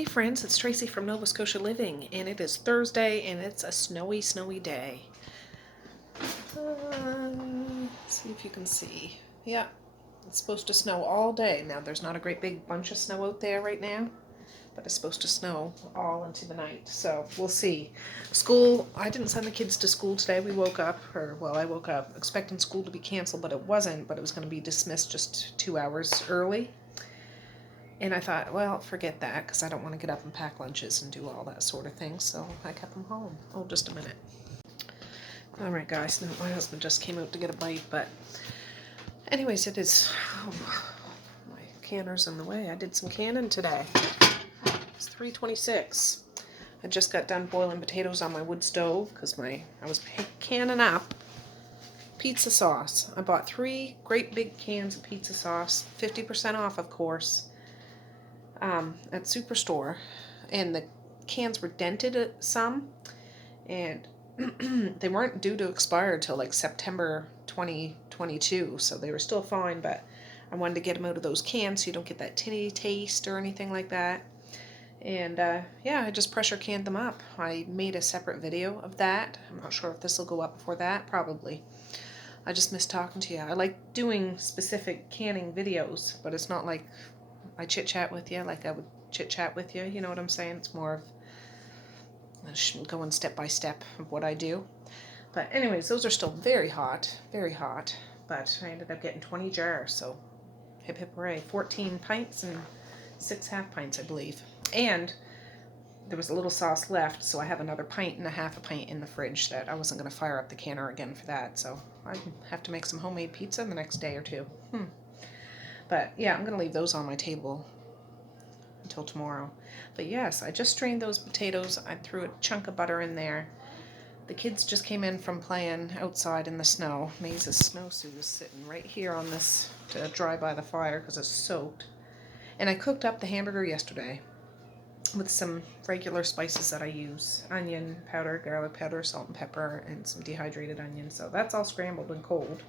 Hey friends, it's Tracey from Nova Scotia Living, and it is Thursday, and it's a snowy, snowy day. See if you can see. Yeah, it's supposed to snow all day. Now, there's not a great big bunch of snow out there right now, but it's supposed to snow all into the night, so we'll see. School, I didn't send the kids to school today. We woke up, I woke up expecting school to be canceled, but it wasn't, but it was going to be dismissed just 2 hours early. And I thought, well, forget that, because I don't want to get up and pack lunches and do all that sort of thing, so I kept them home. Oh, just a minute. All right, guys, no, my husband just came out to get a bite, but anyways, it is, my canner's in the way. I did some canning today. It's 3:26. I just got done boiling potatoes on my wood stove, because I was canning up pizza sauce. I bought 3 great big cans of pizza sauce, 50% off, of course. At Superstore, and the cans were dented some, and they weren't due to expire till like September 2022, so they were still fine, but I wanted to get them out of those cans so you don't get that tinny taste or anything like that. And yeah, I just pressure canned them up. I made a separate video of that. I'm not sure if this will go up before that, probably. I just missed talking to you. I like doing specific canning videos, but it's not like I chit-chat with you like I would chit-chat with you, you know what I'm saying? It's more of going step by step of what I do. But anyways, those are still very hot, but I ended up getting 20 jars, so hip hip hooray. 14 pints and 6 half pints, I believe. And there was a little sauce left, so I have another pint and a half a pint in the fridge that I wasn't going to fire up the canner again for that, so I have to make some homemade pizza in the next day or two. But yeah, I'm going to leave those on my table until tomorrow. But yes, I just strained those potatoes. I threw a chunk of butter in there. The kids just came in from playing outside in the snow. Maze's snowsuit is sitting right here on this to dry by the fire because it's soaked. And I cooked up the hamburger yesterday with some regular spices that I use. Onion powder, garlic powder, salt and pepper, and some dehydrated onion. So that's all scrambled and cold.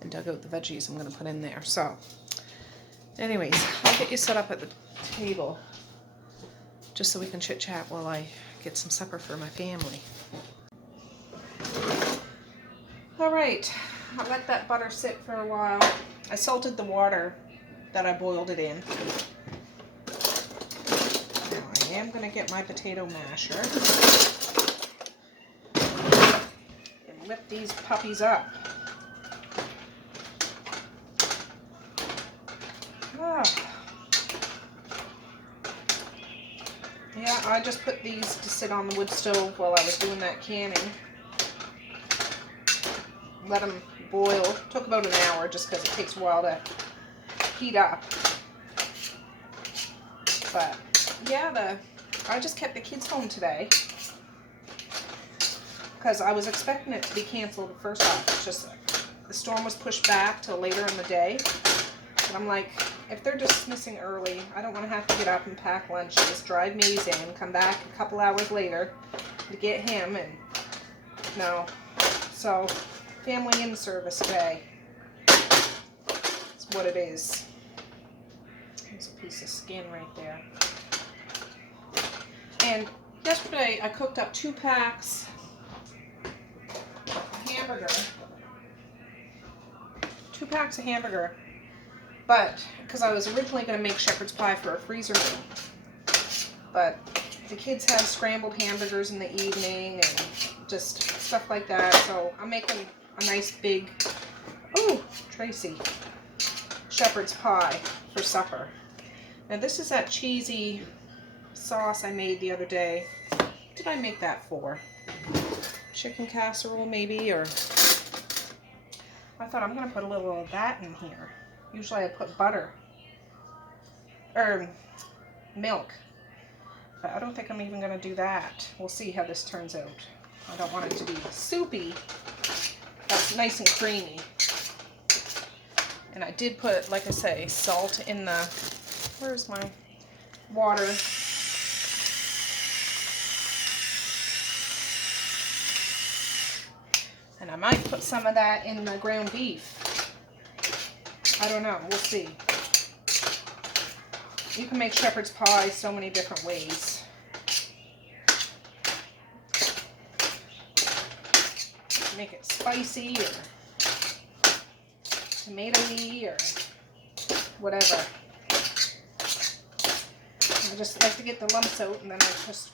And dug out the veggies I'm going to put in there. So anyways, I'll get you set up at the table just so we can chit-chat while I get some supper for my family. Alright, I let that butter sit for a while. I salted the water that I boiled it in. Now I am going to get my potato masher and whip these puppies up. Yeah, I just put these to sit on the wood stove while I was doing that canning. Let them boil. Took about an hour just because it takes a while to heat up. But yeah, I just kept the kids home today because I was expecting it to be canceled first off. It's just the storm was pushed back till later in the day. But I'm like, if they're dismissing early, I don't want to have to get up and pack lunches, drive Maze in, come back a couple hours later to get him, and no. So, family in service day. That's what it is. There's a piece of skin right there. And yesterday I cooked up 2 packs of hamburger. 2 packs of hamburger. But, because I was originally going to make shepherd's pie for a freezer meal. But the kids have scrambled hamburgers in the evening and just stuff like that. So I'm making a nice big, Tracey, shepherd's pie for supper. Now this is that cheesy sauce I made the other day. What did I make that for? Chicken casserole maybe, or I thought I'm going to put a little of that in here. Usually I put butter or milk, but I don't think I'm even going to do that. We'll see how this turns out. I don't want it to be soupy. That's nice and creamy. And I did put, like I say, salt in the, where's my water? And I might put some of that in the ground beef. I don't know. We'll see. You can make shepherd's pie so many different ways. Make it spicy or tomato-y or whatever. I just like to get the lumps out, and then I just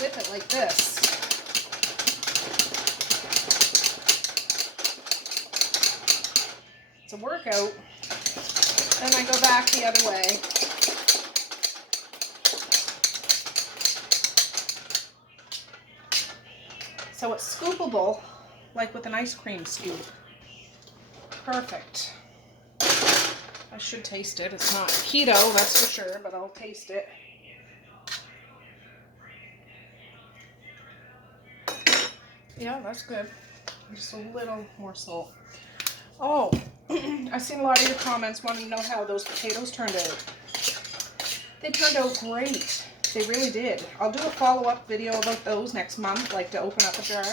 whip it like this. It's a workout. Then I go back the other way. So it's scoopable, like with an ice cream scoop. Perfect. I should taste it. It's not keto, that's for sure, but I'll taste it. Yeah, that's good. Just a little more salt. Oh, I've seen a lot of your comments wanting to know how those potatoes turned out. They turned out great. They really did. I'll do a follow-up video about those next month, like to open up a jar.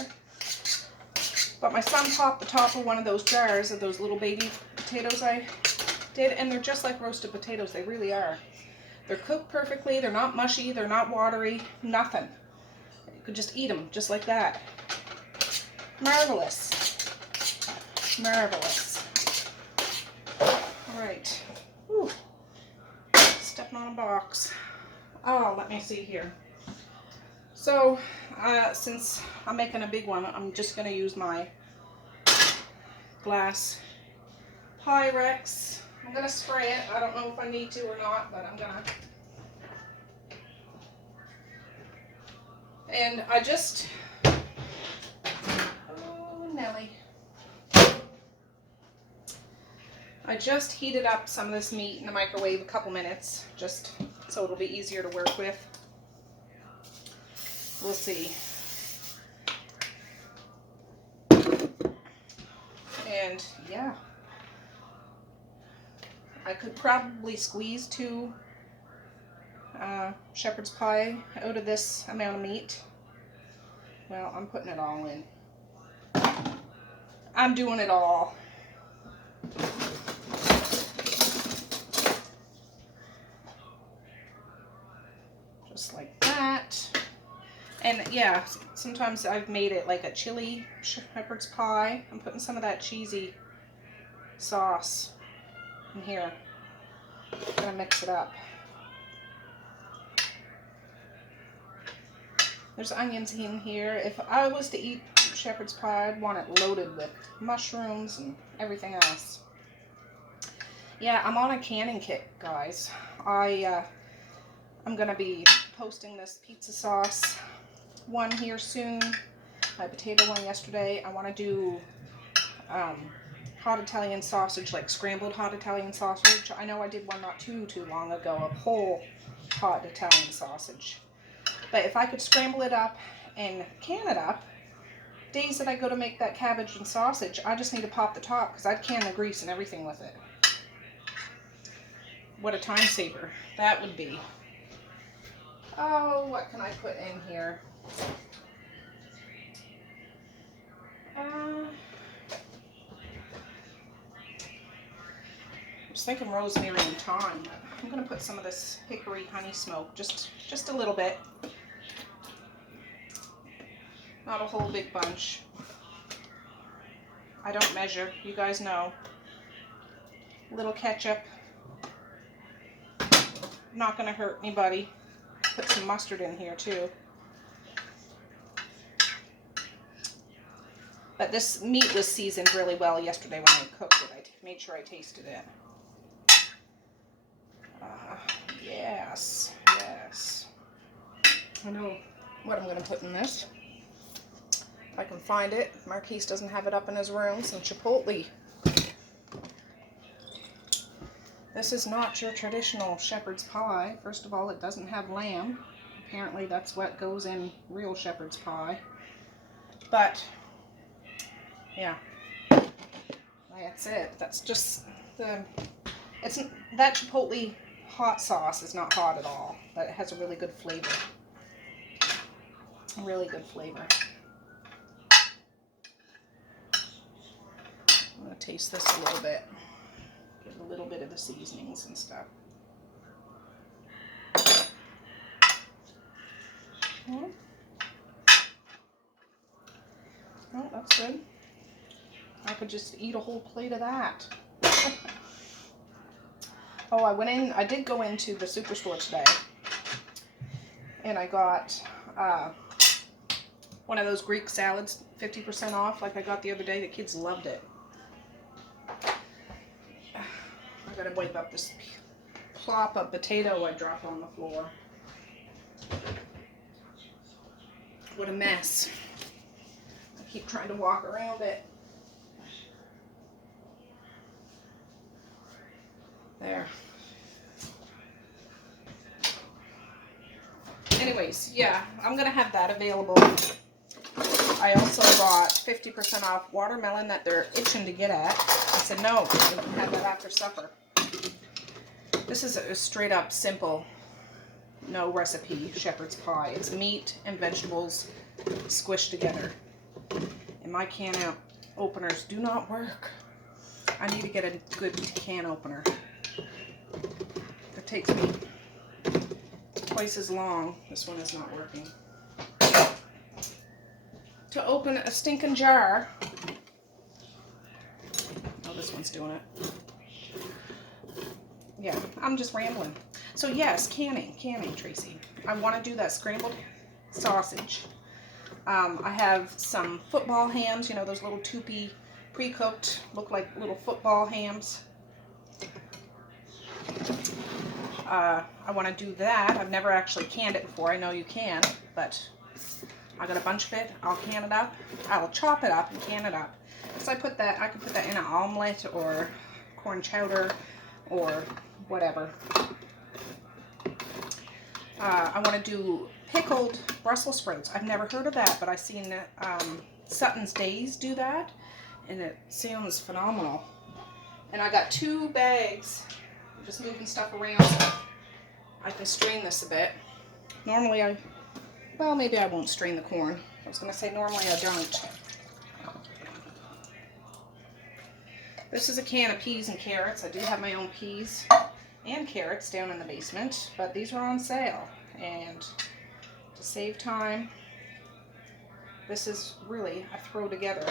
But my son popped the top of one of those jars of those little baby potatoes I did, and they're just like roasted potatoes. They really are. They're cooked perfectly. They're not mushy. They're not watery. Nothing. You could just eat them just like that. Marvelous. Marvelous. All right. Whew. Stepping on a box. Oh, let me see here. So, since I'm making a big one, I'm just going to use my glass Pyrex. I'm going to spray it. I don't know if I need to or not, but I'm going to. And I just, oh Nelly, I just heated up some of this meat in the microwave a couple minutes, just so it'll be easier to work with. We'll see. And yeah, I could probably squeeze 2 shepherd's pie out of this amount of meat. Well, I'm putting it all in. I'm doing it all. Just like that. And yeah, sometimes I've made it like a chili shepherd's pie. I'm putting some of that cheesy sauce in here. I'm gonna mix it up. There's onions in here. If I was to eat shepherd's pie, I'd want it loaded with mushrooms and everything else. Yeah, I'm on a canning kick, guys. I'm gonna be posting this pizza sauce one here soon. My potato one yesterday. I want to do hot Italian sausage, like scrambled hot Italian sausage. I know I did one not too long ago, a whole hot Italian sausage. But if I could scramble it up and can it up, days that I go to make that cabbage and sausage, I just need to pop the top because I'd can the grease and everything with it. What a time saver that would be. Oh, what can I put in here? I was thinking rosemary and thyme. I'm going to put some of this hickory honey smoke, just a little bit. Not a whole big bunch. I don't measure, you guys know. A little ketchup. Not going to hurt anybody. Put some mustard in here too. But this meat was seasoned really well yesterday when I cooked it. I made sure I tasted it. Yes, yes. I know what I'm going to put in this. If I can find it. Marquise doesn't have it up in his room. Some chipotle. This is not your traditional shepherd's pie. First of all, it doesn't have lamb. Apparently that's what goes in real shepherd's pie. But, yeah. That's it. That's just the... that chipotle hot sauce is not hot at all. But it has a really good flavor. A really good flavor. I'm going to taste this a little bit. Get a little bit of the seasonings and stuff. Oh, that's good. I could just eat a whole plate of that. Oh, I did go into the superstore today, and I got one of those Greek salads, 50% off, like I got the other day. The kids loved it. I gotta wipe up this plop of potato I dropped on the floor. What a mess. I keep trying to walk around it. There. Anyways, yeah, I'm gonna have that available. I also got 50% off watermelon that they're itching to get at. I said, no, we can have that after supper. This is a straight up simple, no recipe shepherd's pie. It's meat and vegetables squished together. And my can openers do not work. I need to get a good can opener. It takes me twice as long. This one is not working. To open a stinking jar. Oh, this one's doing it. Yeah, I'm just rambling. So yes, canning, Tracey. I want to do that scrambled sausage. I have some football hams, you know, those little toopy, pre-cooked, look like little football hams. I want to do that. I've never actually canned it before. I know you can, but I got a bunch of it. I'll can it up. I'll chop it up and can it up. So I could put that in an omelet or corn chowder or whatever. I want to do pickled Brussels sprouts. I've never heard of that, but I've seen Sutton's Days do that, and it sounds phenomenal. And I got 2 bags. I'm just moving stuff around so I can strain this a bit. Normally well, maybe I won't strain the corn. I was going to say normally I don't. This is a can of peas and carrots. I do have my own peas and carrots down in the basement, but these are on sale. And to save time, this is really a throw together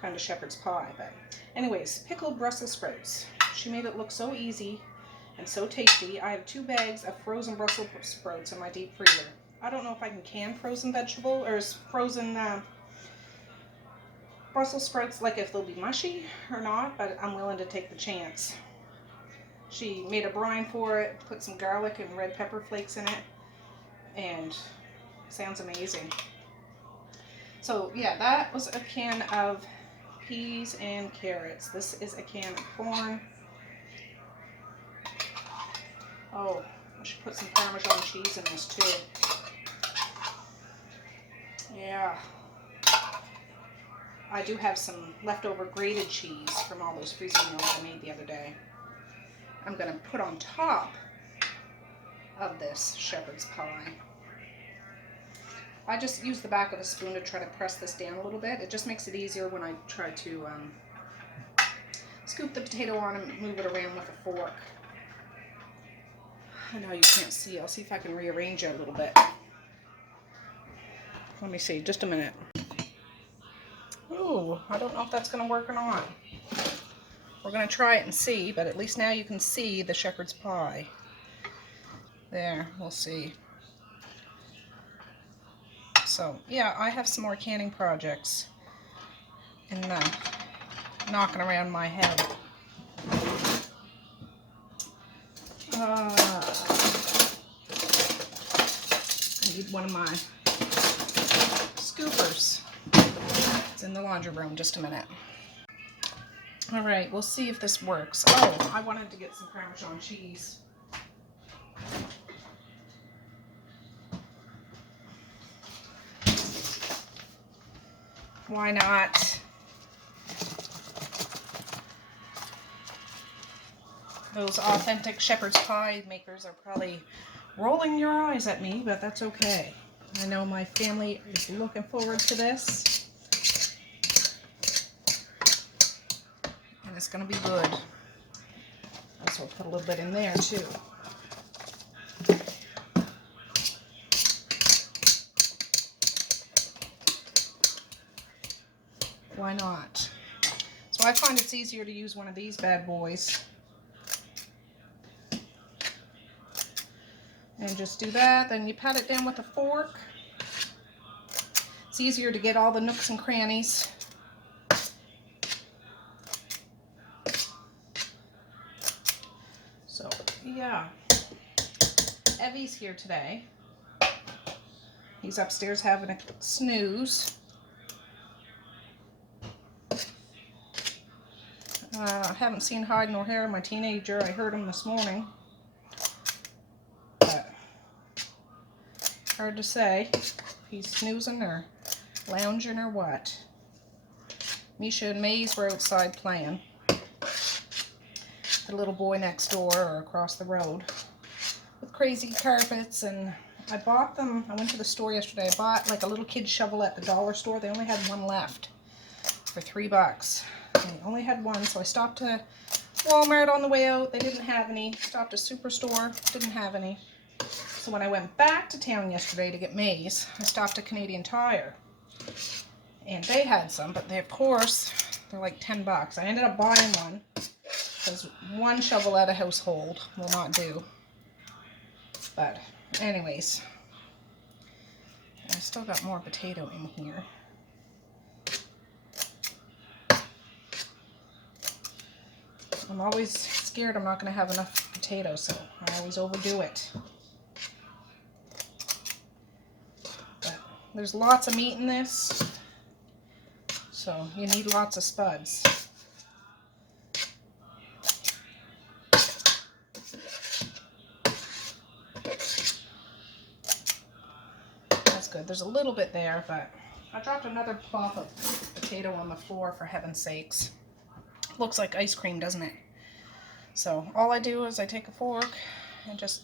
kind of shepherd's pie. But anyways, pickled Brussels sprouts. She made it look so easy and so tasty. I have 2 bags of frozen Brussels sprouts in my deep freezer. I don't know if I can frozen vegetable or frozen Brussels sprouts, like if they'll be mushy or not, but I'm willing to take the chance. She made a brine for it, put some garlic and red pepper flakes in it, and sounds amazing. So yeah, that was a can of peas and carrots. This is a can of corn. Oh, I should put some Parmesan cheese in this too. Yeah. I do have some leftover grated cheese from all those freezer meals I made the other day. I'm going to put on top of this shepherd's pie. I just use the back of a spoon to try to press this down a little bit. It just makes it easier when I try to scoop the potato on and move it around with a fork. I know you can't see. I'll see if I can rearrange it a little bit. Let me see, just a minute. Ooh, I don't know if that's going to work or not. We're going to try it and see, but at least now you can see the shepherd's pie. There, we'll see. So, yeah, I have some more canning projects and knocking around my head. I need one of my scoopers. It's in the laundry room. Just a minute. All right, we'll see if this works. Oh, I wanted to get some Parmesan cheese. Why not? Those authentic shepherd's pie makers are probably rolling your eyes at me, but that's okay. I know my family is looking forward to this. And it's going to be good. I will put a little bit in there too. why not? So I find it's easier to use one of these bad boys. And just do that, then you pat it down with a fork. It's easier to get all the nooks and crannies. So, yeah. Evie's here today. He's upstairs having a snooze. I haven't seen hide nor hair of my teenager. I heard him this morning. But hard to say if he's snoozing or lounging or what. Misha and Maze were outside playing. The little boy next door or across the road with crazy carpets, and I bought them. I went to the store yesterday. I bought like a little kid shovel at the dollar store. They only had one left for $3. They only had one, so I stopped to Walmart on the way out. They didn't have any. Stopped to Superstore. Didn't have any. So when I went back to town yesterday to get Maze, I stopped at Canadian Tire. And they had some, but they, of course, they're like $10. I ended up buying one because one shovel at a household will not do. But anyways, I still got more potato in here. I'm always scared I'm not going to have enough potatoes, so I always overdo it. But there's lots of meat in this, so you need lots of spuds. That's good. There's a little bit there, but I dropped another plop of potato on the floor, for heaven's sakes. Looks like ice cream, doesn't it? So all I do is I take a fork and just,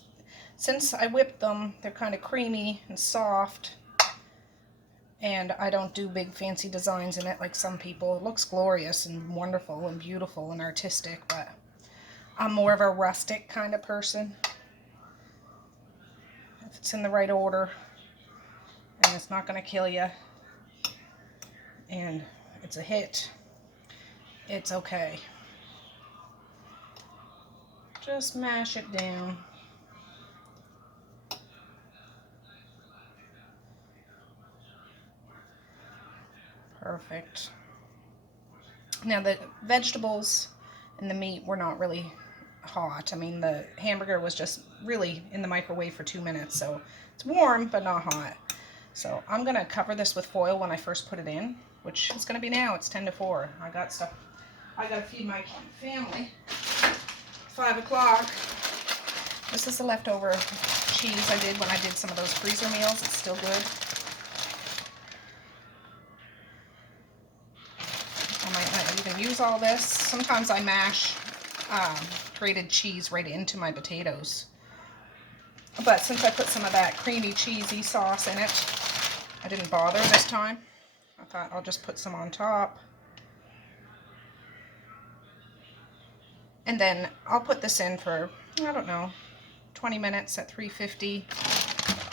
since I whipped them, they're kind of creamy and soft, and I don't do big fancy designs in it like some people. It looks glorious and wonderful and beautiful and artistic, but I'm more of a rustic kind of person. If it's in the right order and it's not going to kill you and it's a hit, it's okay. Just mash it down. Perfect. Now the vegetables and the meat were not really hot. I mean, the hamburger was just really in the microwave for 2 minutes, so it's warm but not hot. So I'm gonna cover this with foil when I first put it in, which is gonna be now. It's 10 to 4. I got stuff. I gotta feed my family. 5 o'clock. This is the leftover cheese I did when I did some of those freezer meals. It's still good. I might not even use all this. Sometimes I mash grated cheese right into my potatoes. But since I put some of that creamy cheesy sauce in it, I didn't bother this time. I thought I'll just put some on top. And then I'll put this in for, I don't know, 20 minutes at 350.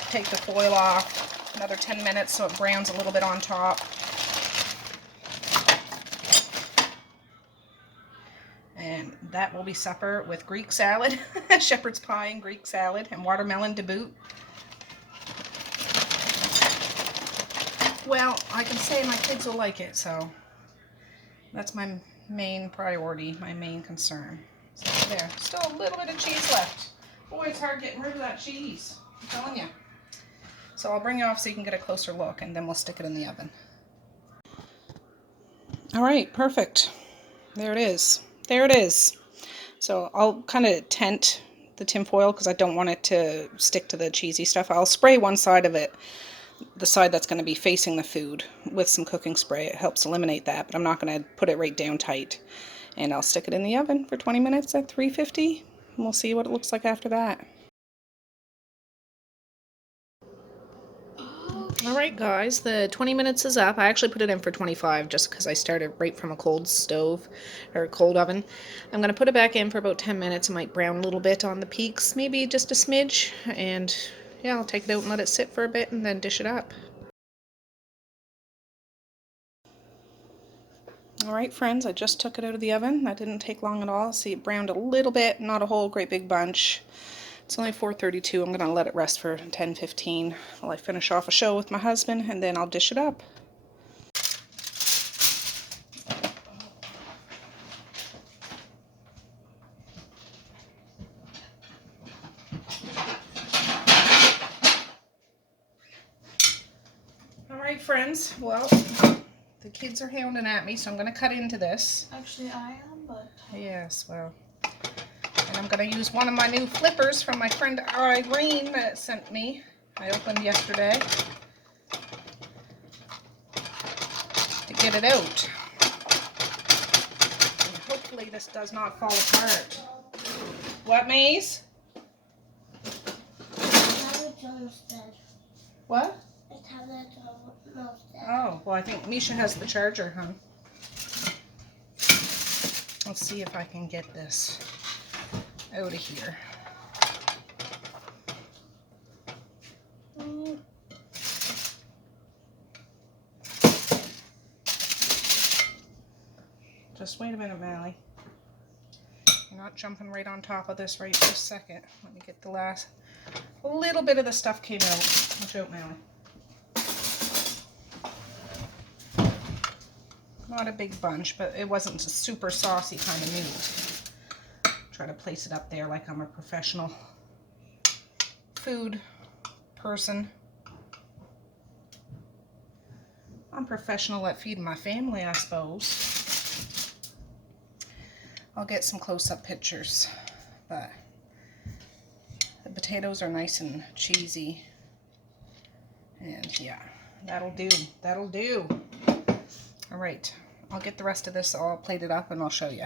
Take the foil off. Another 10 minutes so it browns a little bit on top. And that will be supper with Greek salad, shepherd's pie and Greek salad, and watermelon to boot. Well, I can say my kids will like it, so that's my main priority, my main concern. So there, still a little bit of cheese left. Boy, it's hard getting rid of that cheese, I'm telling you. So I'll bring it off so you can get a closer look, and then we'll stick it in the oven. All right, perfect. There it is. There it is. So I'll kind of tent the tin foil because I don't want it to stick to the cheesy stuff. I'll spray one side of it, the side that's going to be facing the food, with some cooking spray. It helps eliminate that, but I'm not going to put it right down tight. And I'll stick it in the oven for 20 minutes at 350, and we'll see what it looks like after that. Alright guys, the 20 minutes is up. I actually put it in for 25 just because I started right from a cold stove, or a cold oven. I'm going to put it back in for about 10 minutes. It might brown a little bit on the peaks, maybe just a smidge, and yeah, I'll take it out and let it sit for a bit and then dish it up. Alright friends, I just took it out of the oven. That didn't take long at all. See, it browned a little bit, not a whole great big bunch. It's only 4:32. I'm going to let it rest for 10-15 while I finish off a show with my husband, and then I'll dish it up. Alright friends, well, the kids are hounding at me, so I'm going to cut into this. Actually, I am, but... Yes, well. And I'm going to use one of my new flippers from my friend Irene that sent me. I opened yesterday to get it out. And hopefully this does not fall apart. What, Maze? What? Oh, well, I think Misha has the charger, huh? Let's see if I can get this out of here. Just wait a minute, Mally. You're not jumping right on top of this right this second. Let me get the last... A little bit of the stuff came out. Watch out, Mally. Not a big bunch, but it wasn't a super saucy kind of meat. Try to place it up there like I'm a professional food person. I'm professional at feeding my family, I suppose. I'll get some close-up pictures, but the potatoes are nice and cheesy. And yeah, that'll do. That'll do. All right, I'll get the rest of this all plated up and I'll show you.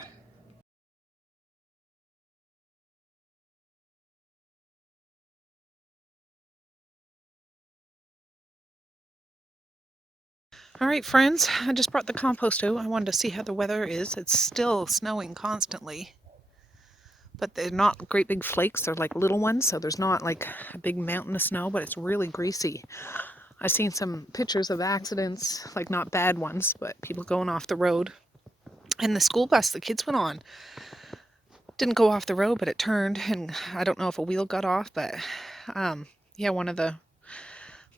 All right, friends, I just brought the compost out. I wanted to see how the weather is. It's still snowing constantly, but they're not great big flakes. They're like little ones, so there's not like a big mountain of snow, but it's really greasy. I've seen some pictures of accidents, like not bad ones, but people going off the road. And the school bus the kids went on didn't go off the road, but it turned, and I don't know if a wheel got off, but yeah, one of the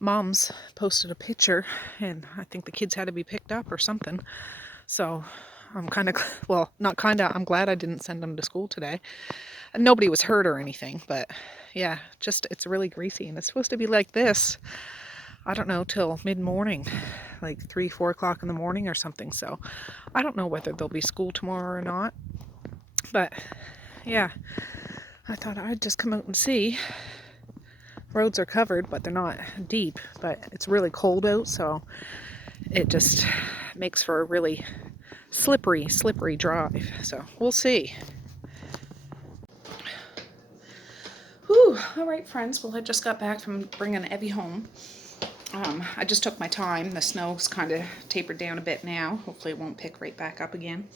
moms posted a picture, and I think the kids had to be picked up or something. So I'm kind of, well, not kind of, I'm glad I didn't send them to school today. And nobody was hurt or anything, but yeah, just it's really greasy, and it's supposed to be like this, I don't know, till mid-morning, like 3-4 o'clock in the morning or something. So I don't know whether there'll be school tomorrow or not, but yeah, I thought I'd just come out and see. Roads are covered, but they're not deep, but it's really cold out, so it just makes for a really slippery drive. So we'll see. Whew. All right, friends. Well, I just got back from bringing Evie home. I just took my time. The snow's kind of tapered down a bit now. Hopefully it won't pick right back up again.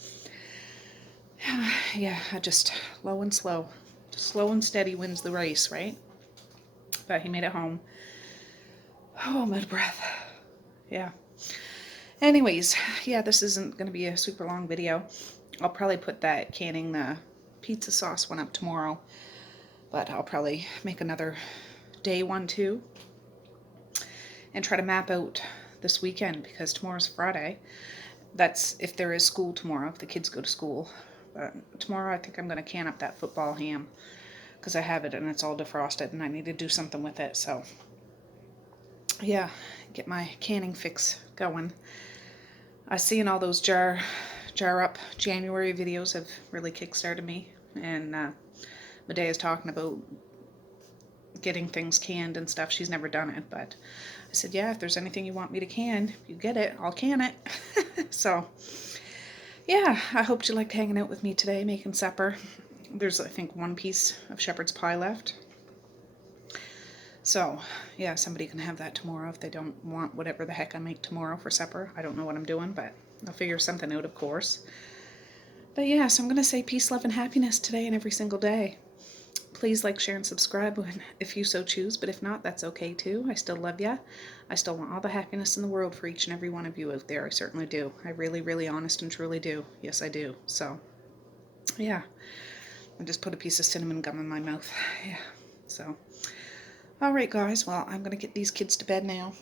Yeah, I just low and slow. Slow and steady wins the race, right? But he made it home. Oh, I'm out of breath. Yeah. Anyways, yeah, this isn't going to be a super long video. I'll probably put that canning the pizza sauce one up tomorrow. But I'll probably make another day one too. And try to map out this weekend, because tomorrow's Friday. That's if there is school tomorrow, if the kids go to school. But tomorrow I think I'm going to can up that football ham, because I have it and it's all defrosted and I need to do something with it. So yeah, get my canning fix going. I seen all those jar up January videos have really kickstarted me, and Medea's talking about getting things canned and stuff. She's never done it, but I said, yeah, if there's anything you want me to can, you get it, I'll can it. So yeah, I hope you liked hanging out with me today, making supper. There's, I think, one piece of shepherd's pie left. So yeah, somebody can have that tomorrow if they don't want whatever the heck I make tomorrow for supper. I don't know what I'm doing, but I'll figure something out, of course. But yeah, so I'm going to say peace, love, and happiness today and every single day. Please like, share, and subscribe if you so choose, but if not, that's okay too. I still love ya. I still want all the happiness in the world for each and every one of you out there. I certainly do. I really, really honest and truly do. Yes, I do. So, yeah. I just put a piece of cinnamon gum in my mouth. Yeah. So, all right, guys. Well, I'm going to get these kids to bed now.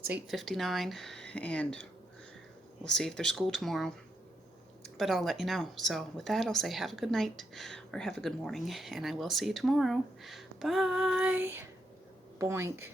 It's 8:59, and we'll see if there's school tomorrow. But I'll let you know. So with that, I'll say have a good night or have a good morning, and I will see you tomorrow. Bye. Boink.